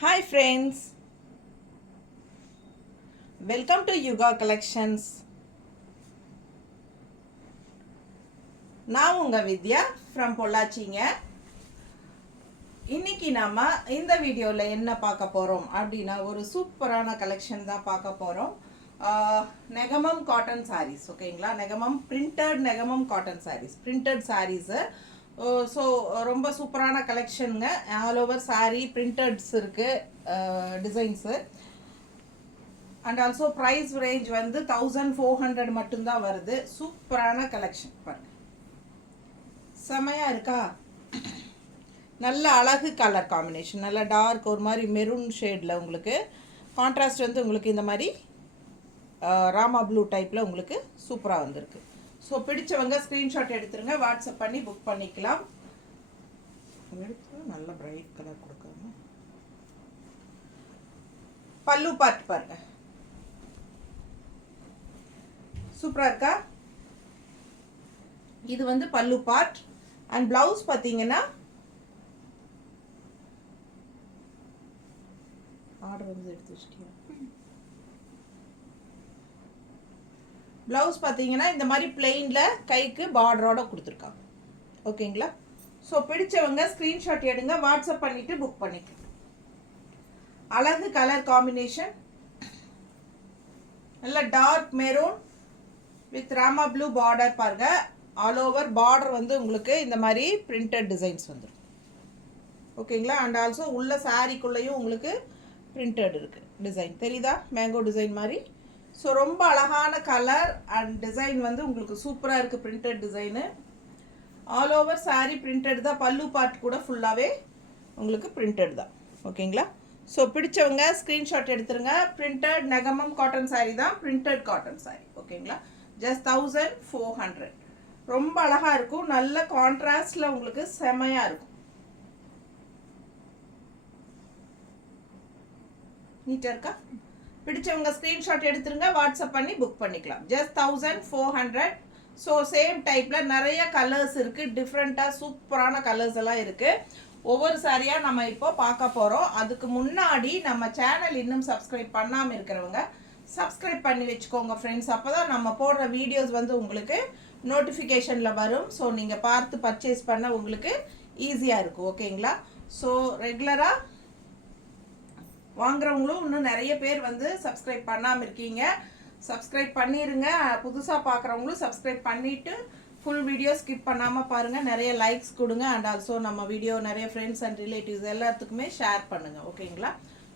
Hi friends, welcome to Yuga Collections. நான் உங்க வித்யா from பொள்ளாச்சிங்க. இன்னைக்கு நாம இந்த வீடியோல என்ன பார்க்க போறோம் அப்படின்னா ஒரு சூப்பரான கலெக்ஷன் தான் பார்க்க போறோம். நெகமம் காட்டன் sarees ஓகேங்களா. Negamam printed Negamam cotton sarees printed sarees. So ரொம்ப சூப்பரான கலெக்ஷனுங்க. ஆல் ஓவர் சாரீ பிரிண்டட்ஸ் இருக்கு designs and also price range வந்து 1400 மட்டும்தான் வருது. சூப்பரான கலெக்ஷன் பாருங்க, செமையாக இருக்கா. நல்ல அழகு கலர் காம்பினேஷன், நல்ல டார்க் ஒரு மாதிரி மெரூன் ஷேடில் உங்களுக்கு கான்ட்ராஸ்ட் வந்து உங்களுக்கு இந்த மாதிரி ராமா ப்ளூ டைப்பில் உங்களுக்கு சூப்பராக வந்திருக்கு. ஸோ பிடிச்சவங்க ஸ்க்ரீன்ஷாட் எடுத்துருங்க, வாட்ஸ்அப் பண்ணி புக் பண்ணிக்கலாம். எடுத்து நல்ல பிரைட் கலர் கொடுக்காம பல்லு பார்ட் பாருங்க, சூப்பராக இருக்கா. இது வந்து பல்லு பார்ட் அண்ட் பிளவுஸ் பார்த்தீங்கன்னா ஆர்டர் வந்து எடுத்து வச்சிட்டியா. ப்ளவுஸ் பார்த்தீங்கன்னா இந்த மாதிரி பிளெயினில் கைக்கு பார்டரோட கொடுத்துருக்காங்க ஓகேங்களா. ஸோ பிடிச்சவங்க ஸ்க்ரீன்ஷாட் எடுங்க, வாட்ஸ்அப் பண்ணிவிட்டு புக் பண்ணிக்கலாம். அழகு கலர் காம்பினேஷன், நல்ல dark maroon with Rama blue border பாருங்க. ஆல் ஓவர் பார்டர் வந்து உங்களுக்கு இந்த மாதிரி பிரிண்டட் டிசைன்ஸ் வந்துடும் ஓகேங்களா. அண்ட் ஆல்சோ உள்ள சாரீக்குள்ளேயும் உங்களுக்கு பிரிண்டட் இருக்குது டிசைன், தெரியுதா, மேங்கோ டிசைன் மாதிரி. ஸோ ரொம்ப அழகான கலர் அண்ட் டிசைன் வந்து உங்களுக்கு சூப்பராக இருக்குது. Printed design all over sari printed தான். பல்லு பார்ட் கூட ஃபுல்லாகவே உங்களுக்கு பிரிண்டட் தான் ஓகேங்களா. ஸோ பிடிச்சவங்க ஸ்க்ரீன்ஷாட் எடுத்துருங்க. பிரிண்டட் நெகமம் காட்டன் சாரீ தான், பிரிண்டட் காட்டன் சாரீ ஓகேங்களா. ஜஸ்ட் 1400. ரொம்ப அழகாக இருக்கும், நல்ல கான்ட்ராஸ்டில் உங்களுக்கு செமையாக இருக்கும். நீட்டாக இருக்கா. பிடிச்சவங்க ஸ்க்ரீன்ஷாட் எடுத்துருங்க, வாட்ஸ்அப் பண்ணி புக் பண்ணிக்கலாம். ஜஸ்ட் 1400. ஸோ சேம் டைப்பில் நிறைய கலர்ஸ் இருக்குது, டிஃப்ரெண்ட்டாக சூப்பரான கலர்ஸ் எல்லாம் இருக்குது. ஒவ்வொரு சாரியாக நம்ம இப்போ பார்க்க போகிறோம். அதுக்கு முன்னாடி நம்ம சேனல் இன்னும் சப்ஸ்கிரைப் பண்ணாமல் இருக்கிறவங்க சப்ஸ்கிரைப் பண்ணி வச்சுக்கோங்க ஃப்ரெண்ட்ஸ். அப்போ தான் நம்ம போடுற வீடியோஸ் வந்து உங்களுக்கு நோட்டிஃபிகேஷனில் வரும். ஸோ நீங்கள் பார்த்து பர்ச்சேஸ் பண்ண உங்களுக்கு ஈஸியாக இருக்கும் ஓகேங்களா. ஸோ ரெகுலராக வாங்குறவங்களும் இன்னும் நிறைய பேர் வந்து சப்ஸ்கிரைப் பண்ணாமல் இருக்கீங்க, சப்ஸ்கிரைப் பண்ணிடுங்க. புதுசாக பார்க்குறவங்களும் சப்ஸ்கிரைப் பண்ணிவிட்டு ஃபுல் வீடியோ ஸ்கிப் பண்ணாமல் பாருங்கள். நிறைய லைக்ஸ் கொடுங்க அண்ட் ஆல்சோ நம்ம வீடியோ நிறைய ஃப்ரெண்ட்ஸ் அண்ட் ரிலேட்டிவ்ஸ் எல்லாத்துக்குமே ஷேர் பண்ணுங்கள் ஓகேங்களா.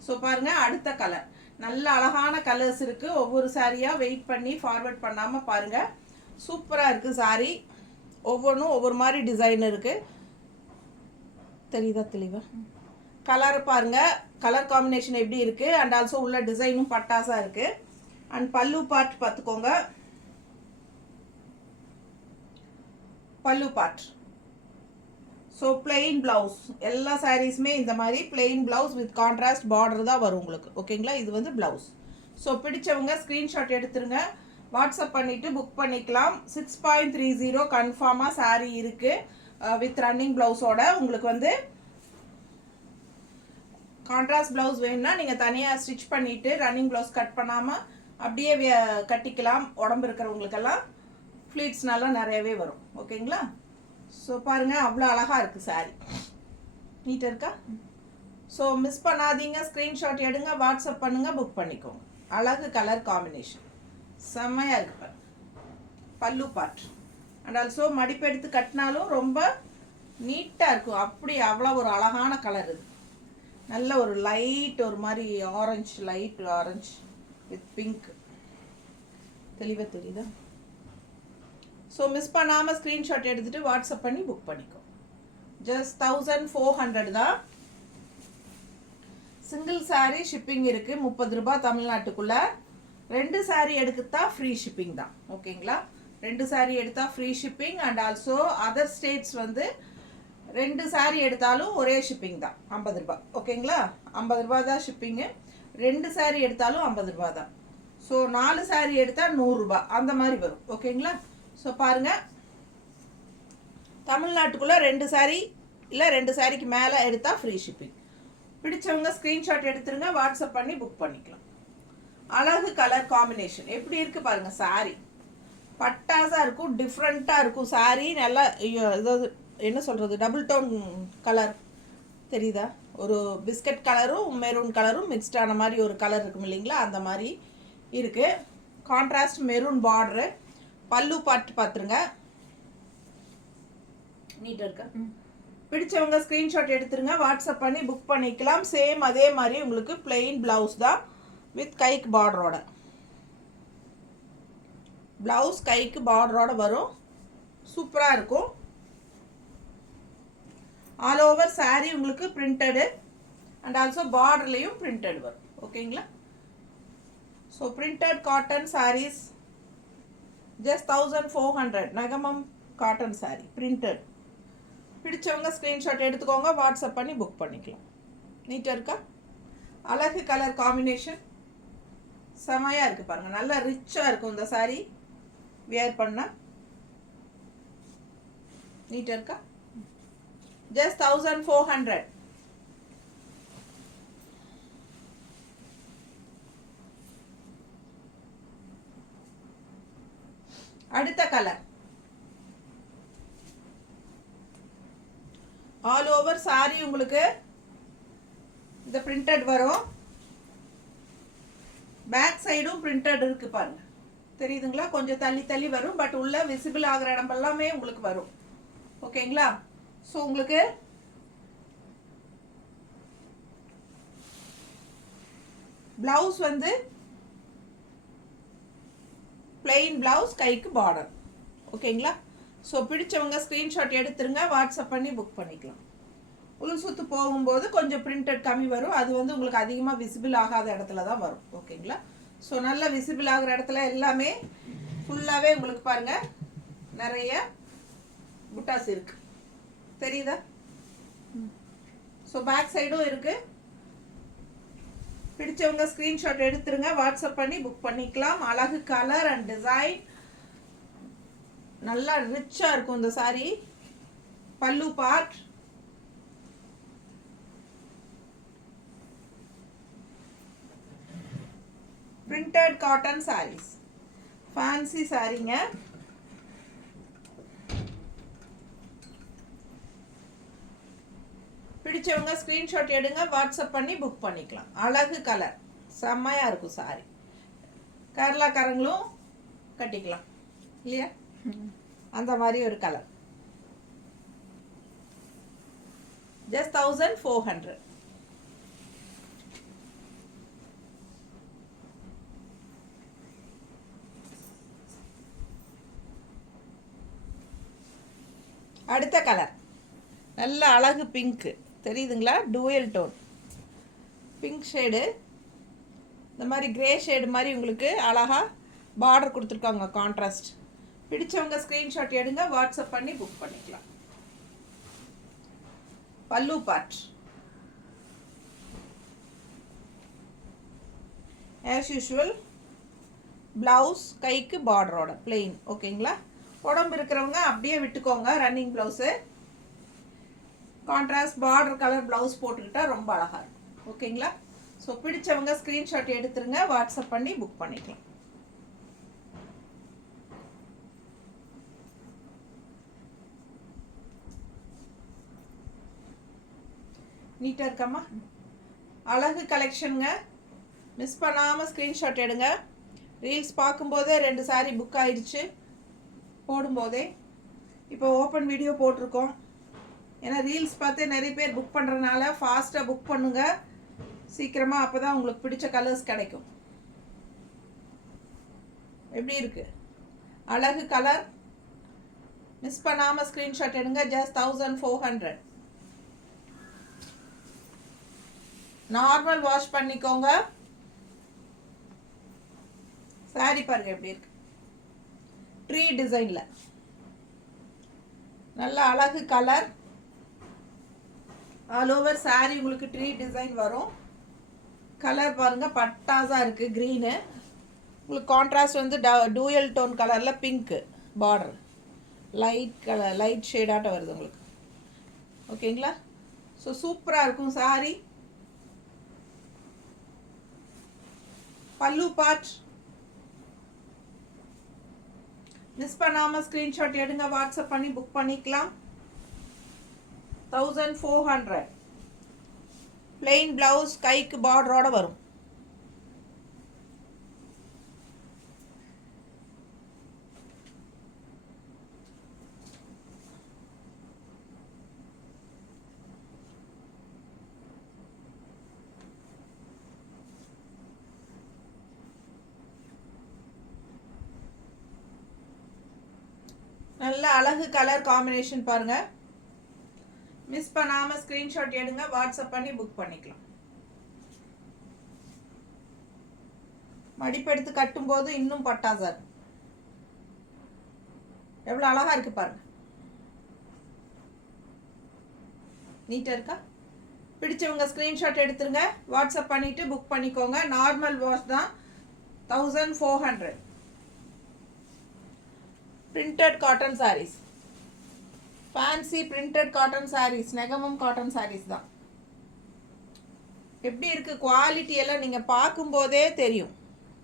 ஸோ பாருங்கள், அடுத்த கலர் நல்ல அழகான கலர்ஸ் இருக்குது. ஒவ்வொரு சாரியாக வெயிட் பண்ணி ஃபார்வர்ட் பண்ணாமல் பாருங்கள். சூப்பராக இருக்குது சாரி, ஒவ்வொன்றும் ஒவ்வொரு மாதிரி டிசைன் இருக்குது. தெரியுதா தெளிவா. கலர் பாருங்கள், கலர் காம்பினேஷன் எப்படி இருக்குது அண்ட் ஆல்சோ உள்ள டிசைனும் பட்டாசாக இருக்குது. அண்ட் பல்லு பார்ட் பார்த்துக்கோங்க, பல்லு பார்ட். ஸோ பிளெயின் பிளவுஸ், எல்லா சாரீஸுமே இந்த மாதிரி plain blouse with contrast border தான் வரும் உங்களுக்கு ஓகேங்களா. இது வந்து பிளவுஸ். ஸோ பிடிச்சவங்க ஸ்க்ரீன்ஷாட் எடுத்துருங்க, வாட்ஸ்அப் பண்ணிவிட்டு புக் பண்ணிக்கலாம். 6.30 கன்ஃபார்மாக சாரீ இருக்குது வித் ரன்னிங் ப்ளவுஸோட. உங்களுக்கு வந்து கான்ட்ராஸ்ட் ப்ளவுஸ் வேணும்னா நீங்கள் தனியாக ஸ்டிச் பண்ணிவிட்டு ரன்னிங் ப்ளவுஸ் கட் பண்ணாமல் அப்படியே கட்டிக்கலாம். உடம்பு இருக்கிறவங்களுக்கெல்லாம் ஃப்ளீட்ஸ் நல்லா நிறையவே வரும் ஓகேங்களா. ஸோ பாருங்கள், அவ்வளோ அழகாக இருக்குது சாரீ, நீட்டாக இருக்கா. ஸோ மிஸ் பண்ணாதீங்க, ஸ்க்ரீன்ஷாட் எடுங்க, வாட்ஸ்அப் பண்ணுங்கள், புக் பண்ணிக்கோங்க. அழகு கலர் காம்பினேஷன் செம்மையாக இருக்கு பாருங்க. பல்லு பார்ட் அண்ட் ஆல்சோ மடிப்பு எடுத்து கட்டினாலும் ரொம்ப நீட்டாக இருக்கும். அப்படி அவ்வளோ ஒரு அழகான கலர் இது. நல்ல ஒரு லைட் ஒரு மாதிரி orange, light orange with pink, தெளிவாக தெரியுதா. ஸோ மிஸ் பண்ணாமல் ஸ்க்ரீன்ஷாட் எடுத்துகிட்டு வாட்ஸ்அப் பண்ணி புக் பண்ணிக்கோ. ஜஸ்ட் 1400 தான். சிங்கிள் சாரீ ஷிப்பிங் இருக்குது, 30 ரூபாய் தமிழ்நாட்டுக்குள்ளே. 2 சாரீ எடுத்தா ஃப்ரீ ஷிப்பிங் தான் ஓகேங்களா. 2 சாரீ எடுத்தால் free shipping and also other states வந்து 2 சாரீ எடுத்தாலும் ஒரே ஷிப்பிங் தான், 50 ரூபாய் ஓகேங்களா. 50 ரூபாய் தான் ஷிப்பிங்கு. 2 சாரீ எடுத்தாலும் 50 ரூபாய் தான். ஸோ 4 சாரீ எடுத்தால் 100 ரூபாய் அந்த மாதிரி வரும் ஓகேங்களா. ஸோ பாருங்கள், தமிழ்நாட்டுக்குள்ளே 2 சாரீ இல்லை 2 சாரீக்கு மேலே எடுத்தால் ஃப்ரீ ஷிப்பிங். பிடிச்சவங்க ஸ்க்ரீன்ஷாட் எடுத்துருங்க, வாட்ஸ்அப் பண்ணி புக் பண்ணிக்கலாம். அழகு கலர் காம்பினேஷன் எப்படி இருக்குது பாருங்கள். சாரீ பட்டாசாக இருக்கும், டிஃப்ரெண்ட்டாக இருக்கும். சாரீ நல்லா ஏதாவது என்ன சொல்கிறது, டபுள் டோன் கலர் தெரியுதா? ஒரு பிஸ்கட் கலரும் மெரூன் கலரும் மிக்ஸ்டான மாதிரி ஒரு கலர் இருக்கும் இல்லைங்களா, அந்த மாதிரி இருக்குது. Contrast maroon border. பல்லு பார்த்துருங்க, நீட்டாக இருக்கா? பிடிச்சவங்க ஸ்க்ரீன்ஷாட் எடுத்துருங்க, வாட்ஸ்அப் பண்ணி புக் பண்ணிக்கலாம். சேம் அதே மாதிரி உங்களுக்கு பிளெயின் ப்ளவுஸ் தான் வித் கைக்கு பார்டரோட. ப்ளவுஸ் கைக்கு பார்டரோட வரும், சூப்பராக இருக்கும். ஆல் ஓவர் சாரீ உங்களுக்கு பிரிண்டடு அண்ட் ஆல்சோ பார்டர்லேயும் பிரிண்டட் வரும். ஓகேங்களா? So printed cotton saris just 1400. Negamam cotton sari printed. பிடிச்சவங்க ஸ்க்ரீன்ஷாட் எடுத்துக்கோங்க, வாட்ஸ்அப் பண்ணி புக் பண்ணிக்கலாம். நீட்டாக இருக்கா? அழகு கலர் காம்பினேஷன் செமையாக இருக்குது பாருங்கள். நல்லா ரிச்சாக இருக்கும் இந்த சாரீ வியர் பண்ணால். நீட்டாக இருக்கா? ஜஸ்ட் 1400. அடுத்த கலர் ஆல் ஓவர் சாரி உங்களுக்கு இந்த பிரிண்டட் வரும். பேக் சைடும் பிரிண்டட் இருக்கு பாருங்க, தெரியுதுங்களா? கொஞ்சம் தள்ளி தள்ளி வரும், பட் உள்ள விசிபிள் ஆகிற இடம் எல்லாமே உங்களுக்கு வரும். ஓகேங்களா? ஸோ உங்களுக்கு பிளவுஸ் வந்து பிளெயின் பிளவுஸ், கைக்கு பார்டர். ஓகேங்களா? ஸோ பிடிச்சவங்க ஸ்க்ரீன்ஷாட் எடுத்துருங்க, வாட்ஸ்அப் பண்ணி புக் பண்ணிக்கலாம். உள் சுற்று போகும்போது கொஞ்சம் பிரிண்டட் கம்மி வரும், அது வந்து உங்களுக்கு அதிகமாக விசிபிள் ஆகாத இடத்துல தான் வரும். ஓகேங்களா? ஸோ நல்ல விசிபிள் ஆகிற இடத்துல எல்லாமே ஃபுல்லாகவே உங்களுக்கு பாருங்கள் நிறைய புட்டாஸ் இருக்குது, தெரியுதா? ஸோ பேக் சைடும் இருக்குது. பிடிச்சவங்க ஸ்க்ரீன்ஷாட் எடுத்துருங்க, வாட்ஸ்அப் பண்ணி புக் பண்ணிக்கலாம். அழகு கலர் அண்ட் டிசைன், நல்லா ரிச்சாக இருக்கும் இந்த sari. Pallu part, printed cotton saris, fancy சாரீங்க. பிடிச்சவங்க ஸ்க்ரீன்ஷாட் எடுங்க, வாட்ஸ்அப் பண்ணி புக் பண்ணிக்கலாம். அழகு கலர் செம்மையாக இருக்கும் சாரி. கேரளாக்காரங்களும் கட்டிக்கலாம் இல்லையா, அந்த மாதிரி ஒரு கலர். ஜஸ்ட் 1400. அடுத்த கலர் நல்ல அழகு பிங்க்கு, தெரியுதுங்களா? Dual tone pink shade. இந்த மாதிரி கிரே ஷேடு மாதிரி உங்களுக்கு அழகாக பார்டர் கொடுத்துருக்காங்க, கான்ட்ராஸ்ட். பிடிச்சவங்க ஸ்க்ரீன்ஷாட் எடுங்க, வாட்ஸ்அப் பண்ணி புக் பண்ணிக்கலாம். பல்லு பார்ட் ஆஸ் யூஷுவல், ப்ளவுஸ் கைக்கு பார்டரோட பிளெயின். ஓகேங்களா? உடம்பு இருக்கிறவங்க அப்படியே விட்டுக்கோங்க, running blouse. Contrast border colour blouse போட்டுக்கிட்டா ரொம்ப அழகாக இருக்கும். ஓகேங்களா? ஸோ பிடிச்சவங்க ஸ்க்ரீன்ஷாட் எடுத்துருங்க, வாட்ஸ்அப் பண்ணி புக் பண்ணிக்கலாம். நீட்டாக இருக்காமா? அழகு கலெக்ஷனுங்க, மிஸ் பண்ணாமல் ஸ்க்ரீன்ஷாட் எடுங்க. ரீல்ஸ் பார்க்கும்போதே 2 சாரி புக் ஆயிடுச்சு போடும்போதே. இப்போ ஓப்பன் வீடியோ போட்டிருக்கோம், ஏன்னா ரீல்ஸ் பார்த்து நிறைய பேர் புக் பண்ணுறதுனால ஃபாஸ்ட்டாக புக் பண்ணுங்க சீக்கிரமாக, அப்போ தான் உங்களுக்கு பிடிச்ச கலர்ஸ் கிடைக்கும். எப்படி இருக்கு அழகு கலர்? மிஸ் பண்ணாமல் ஸ்க்ரீன்ஷாட் எடுங்க. ஜஸ்ட் 1400. நார்மல் வாஷ் பண்ணிக்கோங்க. சாரி பாருங்க எப்படி இருக்கு, ட்ரீ டிசைனில் நல்ல அழகு கலர். ஆல் ஓவர் சாரி உங்களுக்கு ட்ரீ டிசைன் வரும். கலர் பாருங்கள் பட்டாஸாக இருக்குது, க்ரீனு. உங்களுக்கு கான்ட்ராஸ்ட் வந்து டூயல் டோன் கலரில் pink border, light colour, light ஷேடாட்ட வருது உங்களுக்கு. ஓகேங்களா? ஸோ சூப்பராக இருக்கும் சாரி. பல்லு பார்ட். மிஸ் பண்ணாமல் ஸ்க்ரீன்ஷாட் எடுங்க, வாட்ஸ்அப் பண்ணி புக் பண்ணிக்கலாம். 1400. பிளெயின் பிளவுஸ், கைக்கு பார்டரோட வரும். நல்ல அழகு கலர் காம்பினேஷன் பாருங்க. மிஸ் பண்ணாம ஸ்கிரீன்ஷாட் எடுங்க, வாட்ஸ்அப் பண்ணி புக் பண்ணிக்கலாம். மடிப்பெடுத்து கட்டும்போது இன்னும் பட்டாசா இருக்கு. எவ்வளவு அழகா இருக்கு பாருங்க. நீட்டா இருக்கா? பிடிச்சவங்க ஸ்கிரீன்ஷாட் எடுத்துருங்க, வாட்ஸ்அப் பண்ணிட்டு புக் பண்ணிக்கோங்க. நார்மல் வாஷ் தான் 1400. printed cotton sarees, fancy printed cotton sarees, Negamam cotton sarees தான். எப்படி இருக்கு குவாலிட்டி எல்லாம் நீங்கள் பார்க்கும்போதே தெரியும்.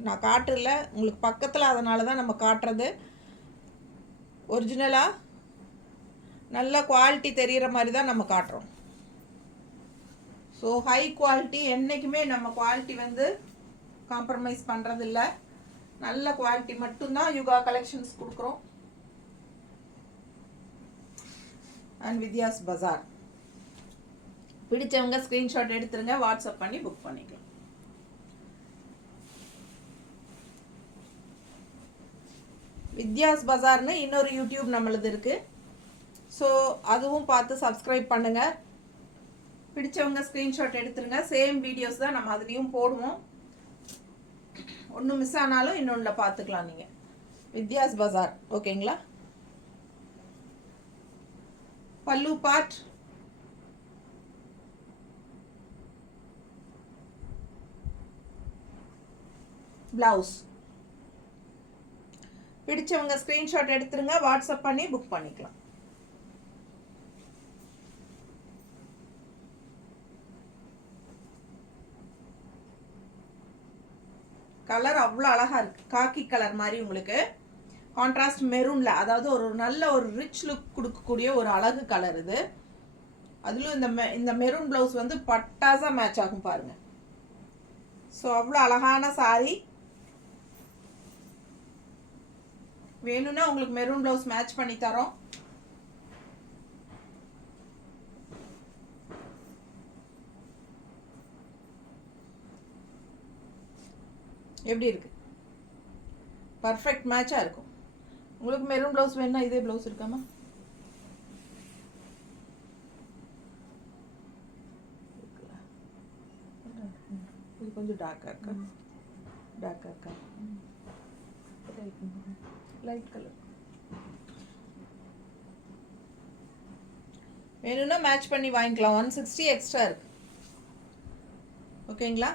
நான் காட்டுறல உங்களுக்கு பக்கத்தில், அதனால தான் நம்ம காட்டுறது. ஒரிஜினலாக நல்ல குவாலிட்டி தெரிகிற மாதிரி தான் நம்ம காட்டுறோம். ஸோ ஹை குவாலிட்டி, என்றைக்குமே நம்ம குவாலிட்டி வந்து காம்ப்ரமைஸ் பண்ணுறதில்ல. நல்ல குவாலிட்டி மட்டும்தான் யுகா கலெக்ஷன்ஸ் கொடுக்குறோம். அண்ட் வித்யாஸ் பஜார். பிடிச்சவங்க ஸ்க்ரீன்ஷாட் எடுத்துருங்க, வாட்ஸ்அப் பண்ணி புக் பண்ணிக்கலாம். வித்யாஸ் பஜார்னு இன்னொரு யூடியூப் நம்மளது இருக்குது. ஸோ அதுவும் பார்த்து சப்ஸ்கிரைப் பண்ணுங்கள். பிடிச்சவங்க ஸ்க்ரீன்ஷாட் எடுத்துருங்க. சேம் வீடியோஸ் தான் நம்ம அதுலேயும் போடுவோம். ஒன்று மிஸ் ஆனாலும் இன்னொன்றில் பார்த்துக்கலாம் நீங்கள். வித்யாஸ் பஜார். ஓகேங்களா? பல்லு பார்ட். பிளவுஸ். பிடிச்சவங்க ஸ்கிரீன்ஷாட் எடுத்துருங்க, வாட்ஸ்அப் பண்ணி புக் பண்ணிக்கலாம். கலர் அவ்வளோ அழகா இருக்கு. காக்கி கலர் மாதிரி உங்களுக்கு கான்ட்ராஸ்ட் மெரூன்ல, அதாவது ஒரு நல்ல ஒரு ரிச் லுக் கொடுக்கக்கூடிய ஒரு அழகு கலர் இது. அதுலயும் இந்த மெரூன் பிளவுஸ் வந்து பட்டாசா மேட்ச் ஆகும் பாருங்க. ஸோ அவ்வளோ அழகான சாரி. வேணும்னா உங்களுக்கு மெரூன் பிளவுஸ் மேட்ச் பண்ணி தரோம். எப்படி இருக்கு? பர்ஃபெக்ட் மேட்சா இருக்கும். உங்களுக்கு மெரூன் ப்ளவுஸ் வேணும்னா இதே ப்ளவுஸ் இருக்காமா? இது கொஞ்சம் டார்க்காக இருக்கா? டார்க்காக இருக்கா? லைட் கலர் வேணும்னா மேட்ச் பண்ணி வாங்கிக்கலாம். 160 எக்ஸ்ட்ரா இருக்கு. ஓகேங்களா?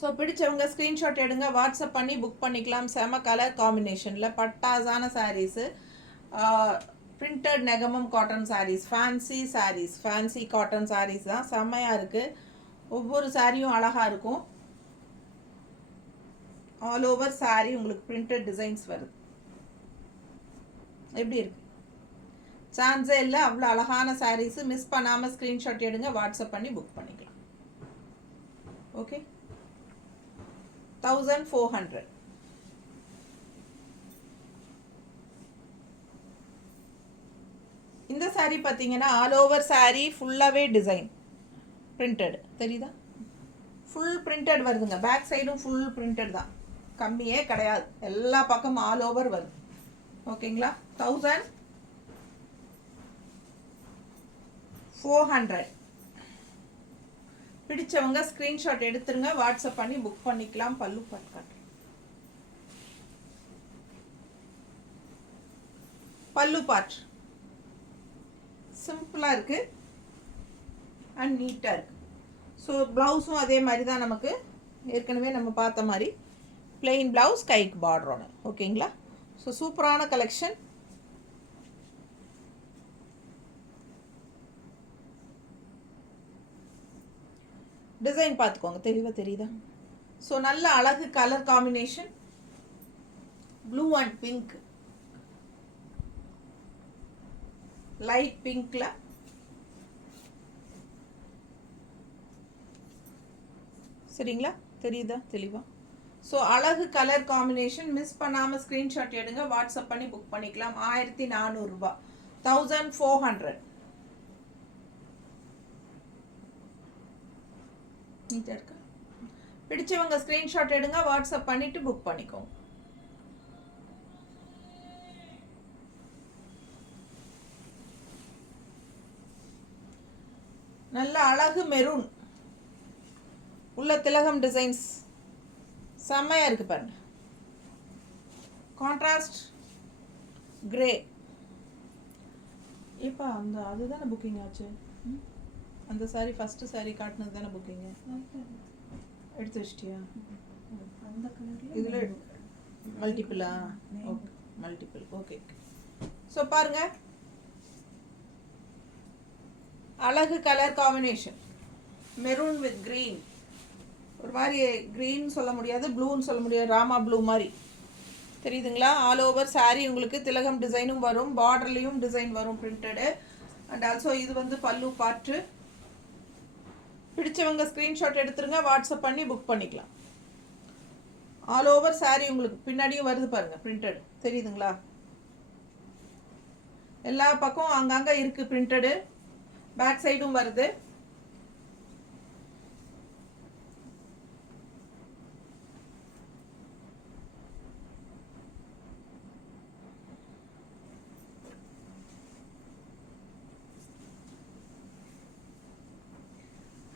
ஸோ பிடிச்சவங்க ஸ்க்ரீன்ஷாட் எடுங்க, வாட்ஸ்அப் பண்ணி புக் பண்ணிக்கலாம். செம கலர் காம்பினேஷனில் பட்டாசான saris. Printed Negamam cotton saris, fancy saris, fancy cotton saris தான். செம்மையாக இருக்குது. ஒவ்வொரு சாரியும் அழகாக இருக்கும். ஆல் ஓவர் சாரீ உங்களுக்கு பிரிண்டட் டிசைன்ஸ் வருது. எப்படி இருக்கு? சான்ஸே இல்லை. அவ்வளோ அழகான சாரீஸு. மிஸ் பண்ணாமல் ஸ்க்ரீன்ஷாட் எடுங்க, வாட்ஸ்அப் பண்ணி புக் பண்ணிக்கலாம். ஓகே, 1400. இந்த சாரீ பார்த்தீங்கன்னா ஆல் ஓவர் சாரீ ஃபுல்லாகவே டிசைன் பிரிண்டட். தெரியுதா? ஃபுல் பிரிண்டட் வருதுங்க. பேக் சைடும் ஃபுல் பிரிண்டட் தான், கம்மியே கிடையாது. எல்லா பக்கமும் ஆல் ஓவர் வருது. ஓகேங்களா? 1400. பிடிச்சவங்க ஸ்கிரீன்ஷாட் எடுத்துருங்க, வாட்ஸ்அப் பண்ணி புக் பண்ணிக்கலாம். பல்லு பார்ட். பல்லு பார்ட் சிம்பிளாக இருக்குது அண்ட் நீட்டாக இருக்குது. ஸோ ப்ளவுஸும் அதே மாதிரி தான். நமக்கு ஏற்கனவே நம்ம பார்த்த மாதிரி பிளெயின் ப்ளவுஸ், கைக்கு பார்டரோட. ஓகேங்களா? ஸோ சூப்பரான கலெக்ஷன். டிசைன் பார்த்துக்கோங்க, தெளிவாக தெரியுதா? ஸோ நல்ல அழகு colour combination, blue and pink, light பிங்க்ல சரிங்களா, தெரியுதா தெளிவா? ஸோ அழகு கலர் காம்பினேஷன், மிஸ் பண்ணாமல் ஸ்க்ரீன்ஷாட் எடுங்க, வாட்ஸ்அப் பண்ணி புக் பண்ணிக்கலாம். 1400 ரூபாய், 1400. நீட்டாக இருக்கா? பிடிச்சவங்க ஸ்க்ரீன்ஷாட் எடுங்க, வாட்ஸ்அப் பண்ணிட்டு புக் பண்ணிக்கோங்க. நல்ல அழகு மெரூன் உள்ள திலகம் டிசைன்ஸ் செம்மையா இருக்கு பாருங்க. Contrast grey. இப்போ அந்த அதுதானே புக்கிங் ஆச்சு. அந்த சாரி ஃபர்ஸ்ட் சாரி காட்டினது தானே புக்கிங். எடுத்து வச்சிட்டியா? அந்த கலர்ல இதுல மல்டிபிளா? Okay, multiple. ஓகே. ஸோ பாருங்க, அழகு colour combination, maroon with green. ஒரு மாதிரி கிரீன் சொல்ல முடியாது, ப்ளூன்னு சொல்ல முடியாது, ராமா ப்ளூ மாதிரி தெரியுதுங்களா? ஆல் ஓவர் சாரீ உங்களுக்கு திலகம் டிசைனும் வரும், பார்டர்லேயும் டிசைன் வரும் பிரிண்டடு. அண்ட் ஆல்சோ இது வந்து பல்லு பாட்டு. பிடிச்சவங்க ஸ்க்ரீன்ஷாட் எடுத்துருங்க, வாட்ஸ்அப் பண்ணி புக் பண்ணிக்கலாம். ஆல் ஓவர் சாரீ உங்களுக்கு பின்னாடியும் வருது பாருங்க பிரிண்டட், தெரியுதுங்களா? எல்லா பக்கம் அங்கங்கே இருக்குது பிரிண்டடு, பேக் சைடும் வருது.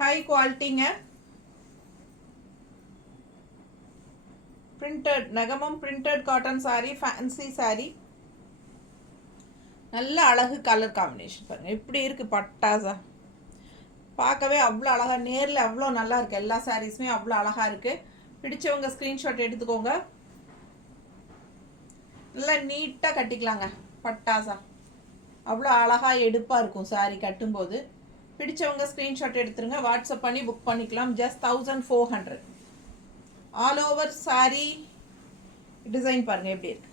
ஹை குவாலிட்டிங்க, printed Negamam, printed cotton sari, fancy sari. நல்ல அழகு கலர் காம்பினேஷன் பாருங்க எப்படி இருக்கு, பட்டாசா பார்க்கவே அவ்வளோ அழகா, நேரில் அவ்வளோ நல்லா இருக்கு. எல்லா சாரீஸுமே அவ்வளோ அழகா இருக்கு. பிடிச்சவங்க ஸ்க்ரீன்ஷாட் எடுத்துக்கோங்க. நல்லா நீட்டாக கட்டிக்கலாங்க, பட்டாசா அவ்வளோ அழகா எடுப்பாக இருக்கும் சாரி கட்டும்போது. பிடிச்சவங்க ஸ்க்ரீன்ஷாட் எடுத்துருங்க, வாட்ஸ்அப் பண்ணி புக் பண்ணிக்கலாம். Just 1400. All over sorry design பாருங்க எப்படி இருக்கு.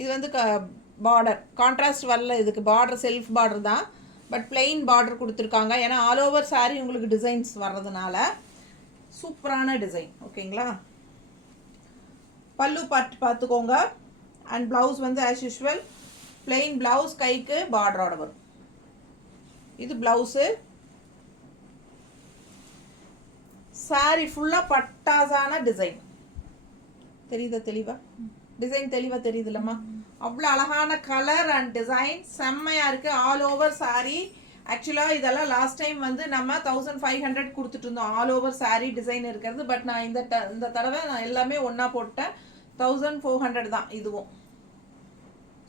இது வந்து பார்டர் கான்ட்ராஸ்ட் வரல, இதுக்கு பார்டர் செல்ஃப் பார்டர் தான், பட் பிளெயின் பார்டர் கொடுத்துருக்காங்க. ஏன்னா ஆல் ஓவர் சாரி உங்களுக்கு டிசைன்ஸ் வர்றதுனால சூப்பரான டிசைன். ஓகேங்களா? பல்லு பார்த்துக்கோங்க. அண்ட் ப்ளவுஸ் வந்து ஆஸ் யூஷுவல் பிளெயின் ப்ளவுஸ், கைக்கு பார்டரோட வரும். இது ப்ளவுஸு. சாரி ஃபுல்லாக பட்டாசான டிசைன் தெரியுதா தெளிவா? டிசைன் தெளிவாக தெரியுது இல்லைம்மா? அவ்வளோ அழகான கலர் அண்ட் டிசைன் செம்மையாக இருக்குது. All over sorry. ஆக்சுவலாக இதெல்லாம் லாஸ்ட் டைம் வந்து நம்ம 1500 கொடுத்துட்டு இருந்தோம் ஆல் ஓவர் சாரி டிசைன் இருக்கிறது. பட் நான் இந்த தடவை நான் எல்லாமே ஒன்றா போட்டேன். 1400 தான் இதுவும்.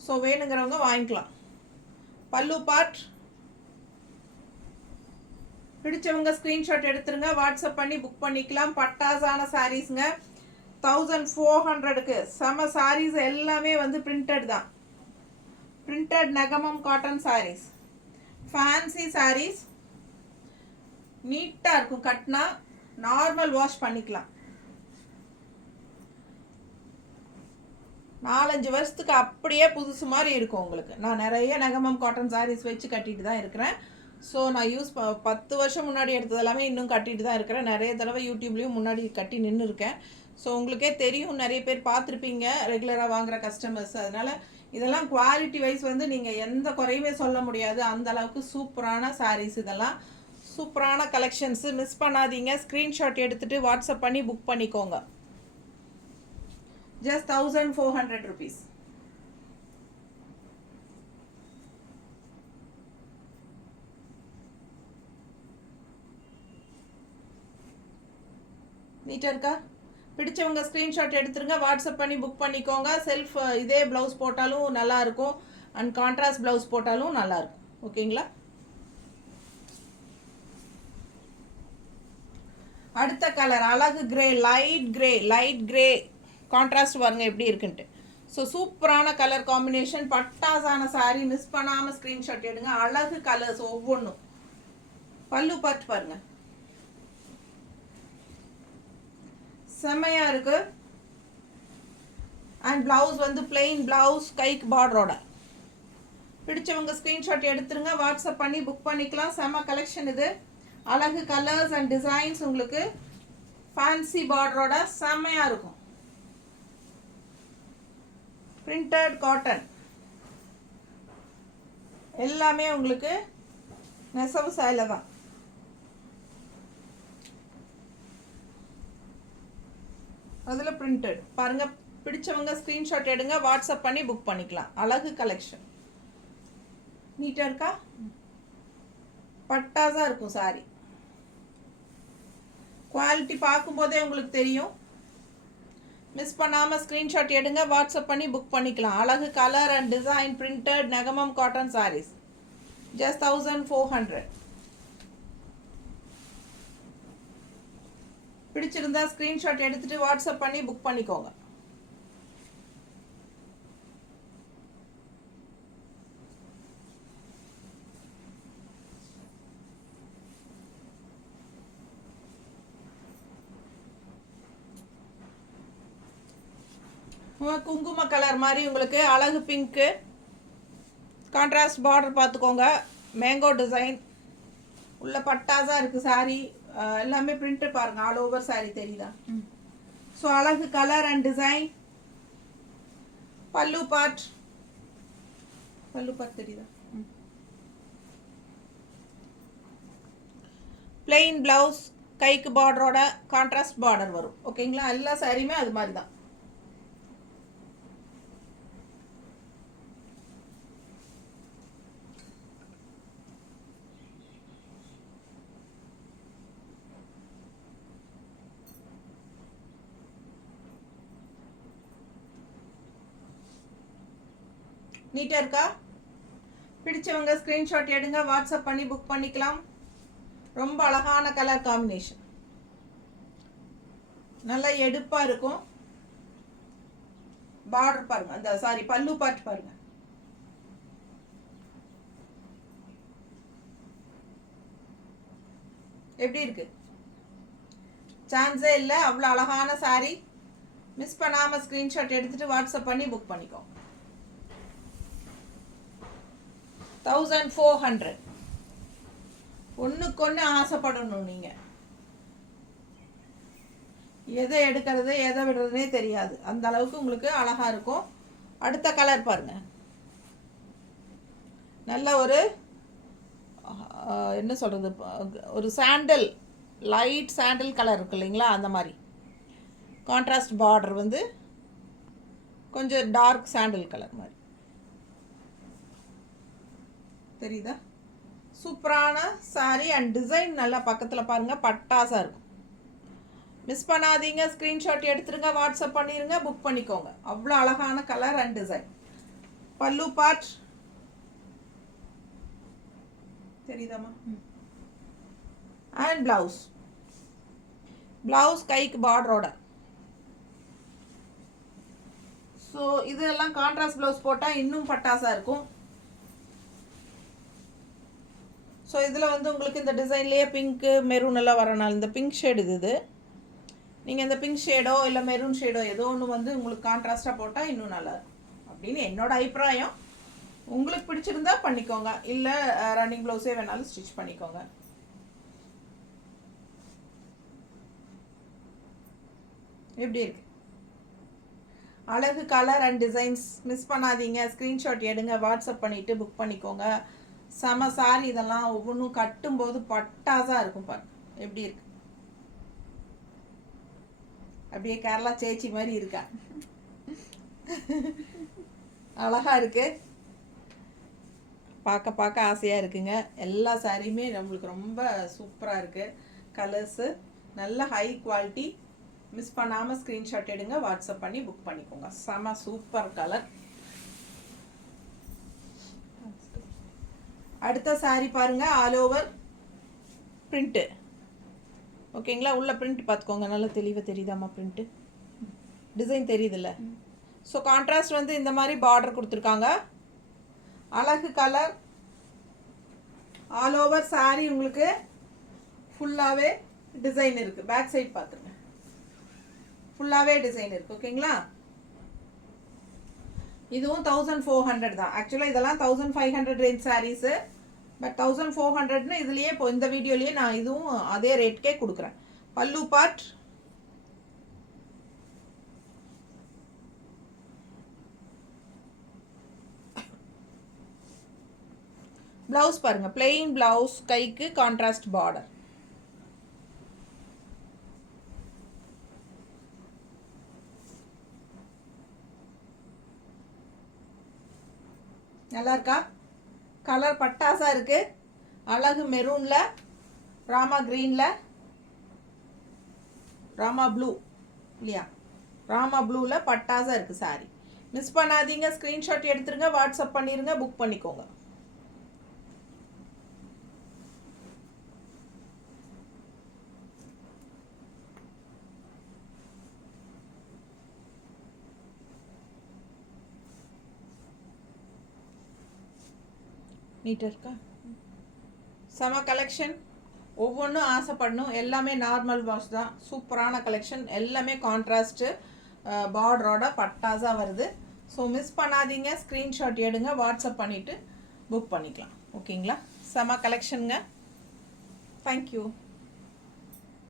ஸோ வேணுங்கிறவங்க வாங்கிக்கலாம். பல்லு பார்ட். பிடிச்சவங்க ஸ்க்ரீன்ஷாட் எடுத்துருங்க, வாட்ஸ்அப் பண்ணி புக் பண்ணிக்கலாம். பட்டாசான சாரீஸுங்க. 1400க்கு செம சாரீஸ் எல்லாமே வந்து பிரிண்டட் தான். Printed Negamam cotton saris, fancy saris. நீட்டாக இருக்கும், கட்டினா நார்மல் வாஷ் பண்ணிக்கலாம். 4-5 வருஷத்துக்கு அப்படியே புதுசு மாதிரி இருக்கும் உங்களுக்கு. நான் நிறைய நகமம் காட்டன் சாரீஸ் வச்சு கட்டிட்டு தான் இருக்கிறேன். ஸோ நான் 10 வருஷம் முன்னாடி எடுத்தது எல்லாமே இன்னும் கட்டிட்டு தான் இருக்கிறேன். நிறைய தடவை யூடியூப்லேயும் முன்னாடி கட்டி நின்று இருக்கேன். ஸோ உங்களுக்கே தெரியும், நிறைய பேர் பார்த்துருப்பீங்க ரெகுலராக வாங்குகிற கஸ்டமர்ஸ். அதனால் இதெல்லாம் குவாலிட்டி வைஸ் வந்து நீங்கள் எந்த குறையுமே சொல்ல முடியாது. அந்த அளவுக்கு சூப்பரான சாரீஸ், இதெல்லாம் சூப்பரான கலெக்ஷன்ஸு. மிஸ் பண்ணாதீங்க. ஸ்க்ரீன்ஷாட் எடுத்துகிட்டு வாட்ஸ்அப் பண்ணி புக் பண்ணிக்கோங்க. Just 1400 rupees. நீட்டாக இருக்கா? பிடிச்சவங்க ஸ்க்ரீன்ஷாட் எடுத்துருங்க, வாட்ஸ்அப் பண்ணி புக் பண்ணிக்கோங்க. செல்ஃப் இதே ப்ளவுஸ் போட்டாலும் நல்லாயிருக்கும், அண்ட் கான்ட்ராஸ்ட் ப்ளவுஸ் போட்டாலும் நல்லாயிருக்கும். ஓகேங்களா? அடுத்த கலர் அழகு கிரே, லைட் கிரே கான்ட்ராஸ்ட் பாருங்க எப்படி இருக்குன்ட்டு. ஸோ சூப்பரான கலர் காம்பினேஷன், பட்டாசான சாரீ. மிஸ் பண்ணாமல் ஸ்க்ரீன்ஷாட் எடுங்க. அழகு கலர்ஸ் ஒவ்வொன்றும். பல்லு பார்த்து பாருங்க. செம்மையா இருக்கு. அண்ட் பிளவுஸ் வந்து பிளெயின் பிளவுஸ், கைக்கு பார்டரோட. பிடிச்சவங்க ஸ்க்ரீன்ஷாட் எடுத்துருங்க, வாட்ஸ்அப் பண்ணி புக் பண்ணிக்கலாம். செம்ம கலெக்ஷன் இது. அழகு கலர்ஸ் அண்ட் டிசைன்ஸ், உங்களுக்கு ஃபேன்சி பார்டரோட செம்மையா இருக்கும். பிரிண்டட் காட்டன் எல்லாமே உங்களுக்கு நெசவு சேலை தான். அதில் பிரிண்டட் பாருங்க. பிடிச்சவங்க ஸ்க்ரீன்ஷாட் எடுங்க, வாட்ஸ்அப் பண்ணி புக் பண்ணிக்கலாம். அழகு கலெக்ஷன் நீட்டாக இருக்கா? பட்டாஸாக இருக்கும் சாரி. குவாலிட்டி பார்க்கும்போதே உங்களுக்கு தெரியும். மிஸ் பண்ணாமல் ஸ்க்ரீன்ஷாட் எடுங்க, வாட்ஸ்அப் பண்ணி புக் பண்ணிக்கலாம். அழகு colour and design printed Negamam cotton saris just 1400. பிடிச்சிருந்தா ஸ்க்ரீன்ஷாட் எடுத்துட்டு வாட்ஸ்அப் பண்ணி புக் பண்ணிக்கோங்க. குங்கும கலர் மாதிரி உங்களுக்கு அழகு பிங்க்கு, கான்ட்ராஸ்ட் பார்டர் பார்த்துக்கோங்க. மேங்கோ டிசைன் உள்ள பட்டாஸாக இருக்குது சாரி. எல்லாமே பிரிண்ட் பாருங்க, ஆல் ஓவர் சாரி தெரியுதா? ஸோ அழகு கலர் அண்ட் டிசைன். பல்லு பார்ட் தெரியுதா? பிளெயின் பிளவுஸ், கைக்கு பார்டரோட கான்ட்ராஸ்ட் பார்டர் வரும். ஓகேங்களா? எல்லா சாரியுமே அது மாதிரி தான். நீட்டாக இருக்கா? பிடிச்சவங்க ஸ்க்ரீன்ஷாட் எடுங்க, வாட்ஸ்அப் பண்ணி புக் பண்ணிக்கலாம். ரொம்ப அழகான கலர் காம்பினேஷன், நல்லா எடுப்பாக இருக்கும். பார்டர் பாருங்க, அந்த சாரி பல்லு பார்ட் பாருங்க. எப்படி இருக்கு? சான்ஸே இல்லை, அவ்வளோ அழகான சாரி. மிஸ் பண்ணாமல் ஸ்க்ரீன்ஷாட் எடுத்துட்டு வாட்ஸ்அப் பண்ணி புக் பண்ணிக்கோ. 1400. ஒன்றுக்கு ஒன்று ஆசைப்படணும் நீங்கள். எதை எடுக்கிறது எதை விடுறதுனே தெரியாது, அந்த அளவுக்கு உங்களுக்கு அழகாக இருக்கும். அடுத்த கலர் பாருங்க. நல்ல ஒரு என்ன சொல்கிறது, ஒரு சாண்டல், லைட் சாண்டல் கலர் இருக்கு இல்லைங்களா? அந்த மாதிரி கான்ட்ராஸ்ட் பார்டர் வந்து கொஞ்சம் டார்க் சாண்டல் கலர் மாதிரி தெரியுதா? சூப்பரான சாரி அண்ட் டிசைன் நல்லா பக்கத்தில் பாருங்கள், பட்டாஸாக இருக்கும். மிஸ் பண்ணாதீங்க, ஸ்க்ரீன்ஷாட் எடுத்துருங்க, வாட்ஸ்அப் பண்ணிடுங்க, புக் பண்ணிக்கோங்க. அவ்வளோ அழகான கலர் அண்ட் டிசைன். பல்லு பார்ட் தெரியுதாம்மா? அண்ட் பிளவுஸ் கைக்கு பார்டரோட. ஸோ இதெல்லாம் கான்ட்ராஸ்ட் ப்ளவுஸ் போட்டால் இன்னும் பட்டாஸாக இருக்கும். ஸோ இதில் வந்து உங்களுக்கு இந்த டிசைன்லேயே பிங்க்கு மெரூன் எல்லாம் வரனால இந்த பிங்க் ஷேடு இது. நீங்கள் இந்த பிங்க் ஷேடோ இல்லை மெரூன் ஷேடோ ஏதோ ஒன்று வந்து உங்களுக்கு கான்ட்ராஸ்டாக போட்டால் இன்னும் நல்லா இருக்கும் அப்படின்னு என்னோட அபிப்பிராயம். உங்களுக்கு பிடிச்சிருந்தா பண்ணிக்கோங்க, இல்லை ரன்னிங் ப்ளவுஸே வேணாலும் ஸ்டிச் பண்ணிக்கோங்க. எப்படி இருக்கு? அழகு கலர் அண்ட் டிசைன்ஸ். மிஸ் பண்ணாதீங்க, ஸ்க்ரீன்ஷாட் எடுங்க, வாட்ஸ்அப் பண்ணிவிட்டு புக் பண்ணிக்கோங்க. செம சாரி. இதெல்லாம் ஒவ்வொன்றும் கட்டும்போது பட்டாஸாக இருக்கும் பாருங்க. எப்படி இருக்கு? அப்படியே கேரளா சேச்சி மாதிரி இருக்கா? அழகா இருக்கு, பார்க்க ஆசையாக இருக்குங்க. எல்லா சாரியுமே நம்மளுக்கு ரொம்ப சூப்பராக இருக்குது. கலர்ஸு நல்ல ஹை குவாலிட்டி. மிஸ் பண்ணாமல் ஸ்க்ரீன்ஷாட் எடுங்க, வாட்ஸ்அப் பண்ணி புக் பண்ணிக்கோங்க. செம சூப்பர் கலர். அடுத்த சாரி பாருங்க, ஆல் ஓவர் பிரிண்ட்டு. ஓகேங்களா? உள்ள பிரிண்ட் பார்த்துக்கோங்க, நல்லா தெளிவாக தெரியுதாம்மா? பிரிண்ட்டு டிசைன் தெரியுதுல்ல? ஸோ கான்ட்ராஸ்ட் வந்து இந்த மாதிரி பார்டர் கொடுத்துருக்காங்க. அழகு கலர். ஆல் ஓவர் சாரி உங்களுக்கு ஃபுல்லாகவே டிசைன் இருக்குது. பேக் சைட் பார்த்துருங்க. ஃபுல்லாகவே டிசைன் இருக்குது ஓகேங்களா. இதுவும் 1400 தான். ஆக்சுவலாக இதெல்லாம் 1500 ரேஞ்ச் சாரீஸு, பட் 1400ன்னு இதுலேயே இப்போ இந்த வீடியோலேயே நான் இதுவும் அதே ரேட்கே கொடுக்குறேன். பல்லு பார்ட் ப்ளவுஸ் பாருங்கள், பிளெயின் ப்ளவுஸ், கைக்கு கான்ட்ராஸ்ட் பார்டர். நல்லா இருக்கா? கலர் பட்டாசாக இருக்குது. அழகு மெரூனில், ராமா க்ரீனில், ராமா ப்ளூ இல்லையா, ராமா ப்ளூவில் பட்டாசாக இருக்குது சாரி. மிஸ் பண்ணாதீங்க, ஸ்க்ரீன்ஷாட் எடுத்துருங்க, வாட்ஸ்அப் பண்ணிடுங்க, புக் பண்ணிக்கோங்க. நீட்டாக இருக்கா? செம கலெக்ஷன். ஒவ்வொன்றும் ஆசைப்படணும். எல்லாமே நார்மல் வாஷ் தான். சூப்பரான கலெக்ஷன். எல்லாமே கான்ட்ராஸ்ட்டு பார்டரோட பட்டாஸாக வருது. ஸோ மிஸ் பண்ணாதீங்க, ஸ்க்ரீன்ஷாட் எடுங்க, வாட்ஸ்அப் பண்ணிவிட்டு புக் பண்ணிக்கலாம். ஓகேங்களா? செம கலெக்ஷனுங்க. தேங்க்யூ.